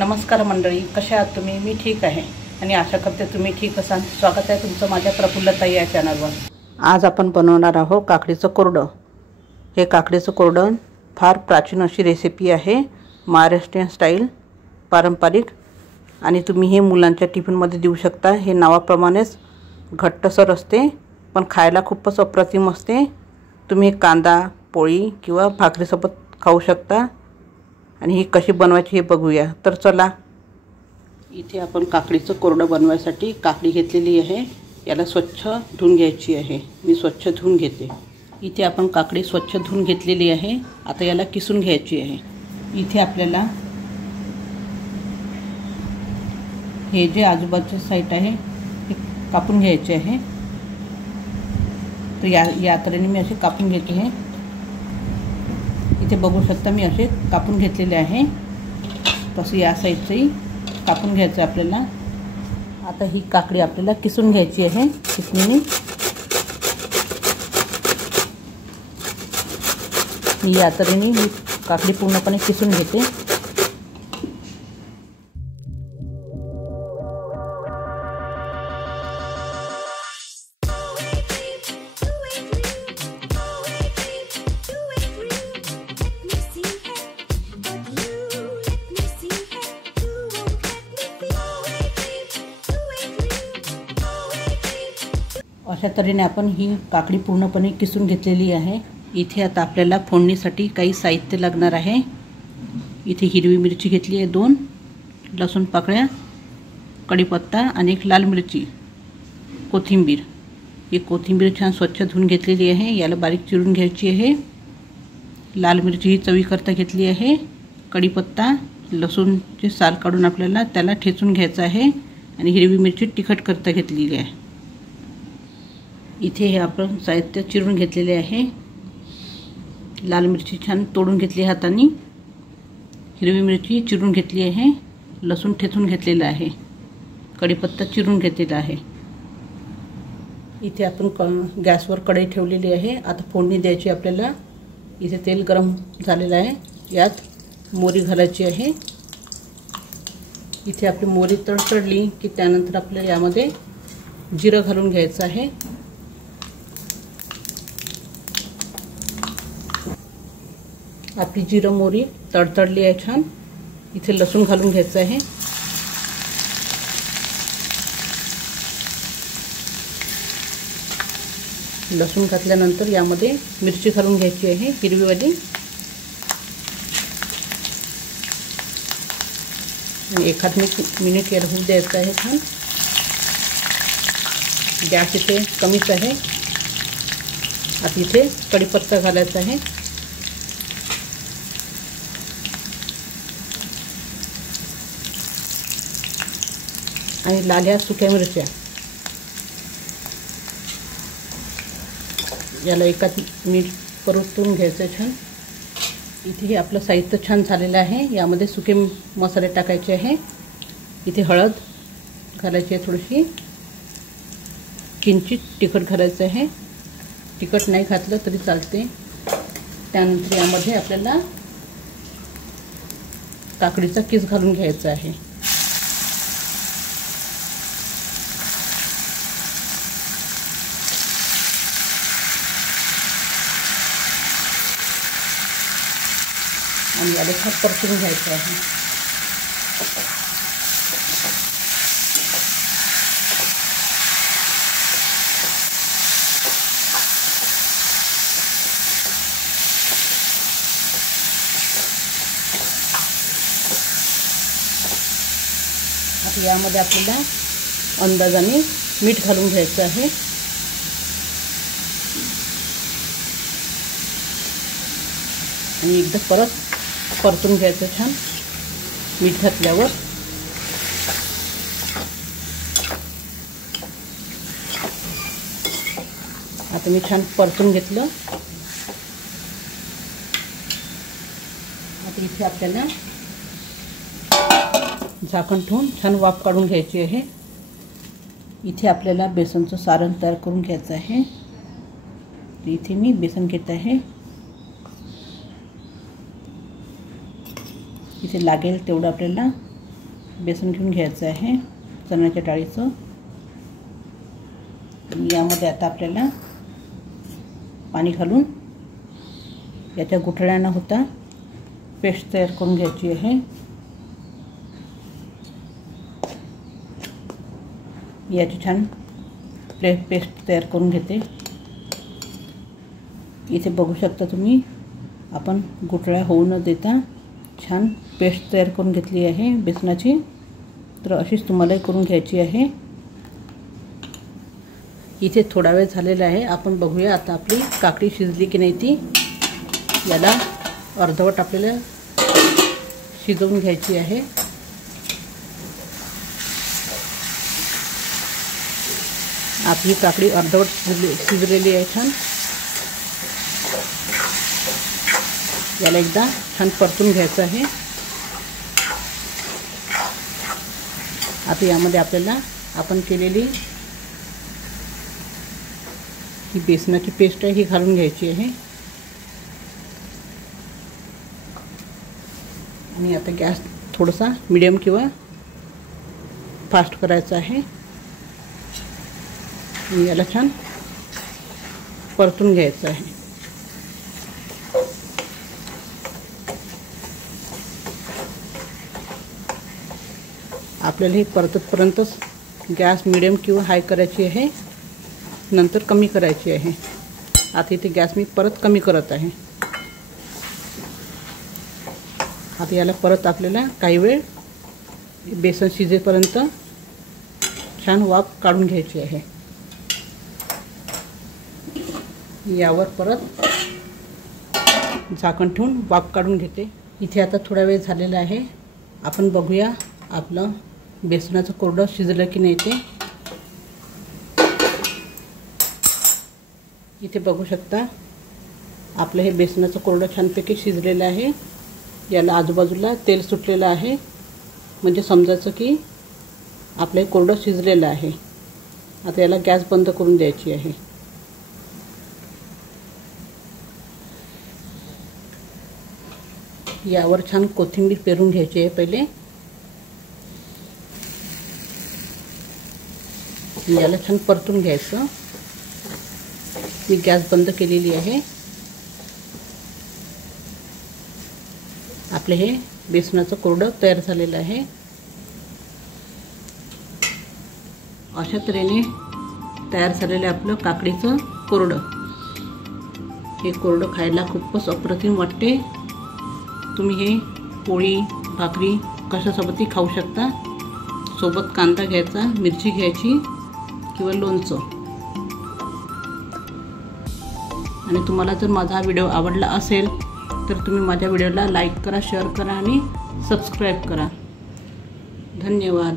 नमस्कार मंडळी, कशा आहात तुम्ही? मी ठीक आहे आणि आशा करते तुम्ही ठीक असाल. स्वागत आहे तुमचं माझ्या प्रफुल्लताई या चॅनलवर. आज आपण बनवणार आहोत काकडीचं कोरडं. हे काकडीचं कोरडं फार प्राचीन अशी रेसिपी आहे, महाराष्ट्रीयन स्टाईल, पारंपरिक, आणि तुम्ही हे मुलांच्या टिफिनमध्ये देऊ शकता. हे नावाप्रमाणेच घट्टसर असते पण खायला खूपच अप्रतिम असते. तुम्ही कांदा, पोळी किंवा भाकरीसोबत खाऊ शकता. आणि ही कशी बनवायची हे बघूया. तर चला. इथे आपण काकडीचं कोरडं बनवायसाठी काकडी घेतलेली आहे. याला स्वच्छ धुवून घ्यायची आहे. मी स्वच्छ धुवून घेते. इथे आपण काकडी स्वच्छ धुवून घेतलेली आहे. आता याला किसून घ्यायची आहे. इथे आपल्याला हे जे आजूबाजूचे साईड आहे हे कापून घ्यायचे आहे. तर या तऱ्हेने मी असे कापून घेते आहे. इथे बघू शकता मी असे कापून घेतलेले आहे. तसं या साईडचंही कापून घ्यायचं आपल्याला. आता ही काकडी आपल्याला किसून घ्यायची आहे किसणीने. या तऱ्हेने ही काकडी पूर्णपणे किसून घेते. अशा तऱ्हेने आपण ही काकडी पूर्णपणे किसून घेतलेली आहे. इथे आता आपल्याला फोडणीसाठी काही साहित्य लागणार आहे. इथे हिरवी मिरची घेतली आहे 2, लसूण पाकळ्या, कढीपत्ता आणि 1 लाल मिरची, कोथिंबीर. ही कोथिंबीर छान स्वच्छ धुवून घेतलेली आहे. याला बारीक चिरून घ्यायची आहे. लाल मिरची ही चवीकरता घेतली आहे. कढीपत्ता, लसूणचे साल काढून आपल्याला त्याला ठेचून घ्यायचं आहे. आणि हिरवी मिरची तिखट करता घेतलेली आहे. इथे हे आपण साहित्य चिरून घेतलेले आहे. लाल मिरची छान तोडून घेतली हाताने. हिरवी मिरची चिरून घेतली आहे. लसूण ठेचून घेतलेला आहे. कढीपत्ता चिरून घेतलेला आहे. इथे आपण गॅसवर कढई ठेवलेली आहे. आता फोडणी द्यायची आपल्याला. इथे तेल गरम झालेलं आहे. यात मोहरी घालायची आहे. इथे आपली मोहरी तडतडली की त्यानंतर आपल्याला यामध्ये जिरं घालून घ्यायचं आहे. आपली जिरं मोहरी तडतडली आहे छान. इथे लसूण घालून घ्यायचं आहे. लसूण घातल्यानंतर यामध्ये मिरची घालून घ्यायची आहे हिरवीवाली. आणि एखाद मिनिट याला होऊ द्यायचं आहे छान. गॅस इथे कमीच आहे. आता इथे कढीपत्ता घालायचा आहे. आणि लाल्या सुक्या मिरच्या. याला एकाच मिनिट परतून घ्यायचं छान. इथे हे आपलं साहित्य छान झालेलं आहे. यामध्ये सुके मसाले टाकायचे आहे. इथे हळद घालायची आहे थोडीशी. किंचित तिखट घालायचं आहे. तिखट नाही घातलं तरी चालते. त्यानंतर यामध्ये आपल्याला काकडीचा किस घालून घ्यायचा आहे. आणि याला छान परतून घ्यायचं आहे. आता यामध्ये आपल्याला अंदाजाने मीठ घालून घ्यायचं आहे. आणि एकदा परत परतून घ्यायचं छान मीठ घातल्यावर. आता मी छान परतून घेतलं. आता इथे आपल्याला झाकण ठेवून छान वाफ काढून घ्यायची आहे. इथे आपल्याला बेसनचं सारण तयार करून घ्यायचं आहे. इथे मी बेसन घेत आहे. इथे लागेल तेवढं आपल्याला बेसन घेऊन घ्यायचं आहे चण्याच्या डाळीचं. यामध्ये आता आपल्याला पाणी घालून याच्या गुठळ्या न होता पेस्ट तयार करून घ्यायची आहे. याची छान पेस्ट तयार करून घेते. इथे बघू शकता तुम्ही आपण गुठळ्या होऊ न देता छान पेस्ट तयार करून घेतली आहे बेसनाची. तर अशीच तुम्हालाही करून घ्यायची आहे. इथे थोडा वेळ झालेला आहे. आपण बघूया आता आपली काकडी शिजली की नाही ती. याला अर्धवट आपल्याला शिजवून घ्यायची आहे. आपली काकडी अर्धवट शिजलेली आहे छान. याला एकदा छान परतून घ्यायचं आहे. आता यामध्ये आपल्याला आपण केलेली ही बेसनाची पेस्ट आहे ही घालून घ्यायची आहे. आणि आता गॅस थोडासा मीडियम किंवा फास्ट करायचा आहे. आणि याला छान परतून घ्यायचं आहे. आपल्याला हे परततपर्यंतच गॅस मीडियम किंवा हाय करायची आहे, नंतर कमी करायची आहे. आता इथे गॅस मी परत कमी करत आहे. आता याला परत आपल्याला काही वेळ बेसन शिजेपर्यंत छान वाफ काढून घ्यायची आहे. यावर परत झाकण ठेवून वाफ काढून घेते. इथे आता थोडा वेळ झालेला आहे. आपण बघूया आपलं बेसनाचं कोरडं शिजलं की नाही ते. इथे बघू शकता आपलं हे बेसनाचं कोरडं छानपैकी शिजलेलं आहे. याला आजूबाजूला तेल सुटलेलं आहे, म्हणजे समजायचं की आपलं हे कोरडं शिजलेलं आहे. आता याला गॅस बंद करून द्यायची आहे. यावर छान कोथिंबीर पेरून घ्यायची आहे पहिले. याला छान परतून घ्यायचं. मी गॅस बंद केलेली आहे. आपले हे बेसनाचं कोरडं तयार झालेलं आहे. अशा तऱ्हेने तयार झालेलं आपलं काकडीचं कोरडं. हे कोरडं खायला खूपच अप्रतिम वाटते. तुम्ही हे पोळी भाकरी कशासोबतही खाऊ शकता. सोबत कांदा घ्यायचा, मिरची घ्यायची किंवा लोणचं. आणि तुम्हाला जर माझा हा व्हिडिओ आवडला असेल तर तुम्ही माझ्या व्हिडिओला लाईक करा, शेअर करा आणि सबस्क्राईब करा. धन्यवाद.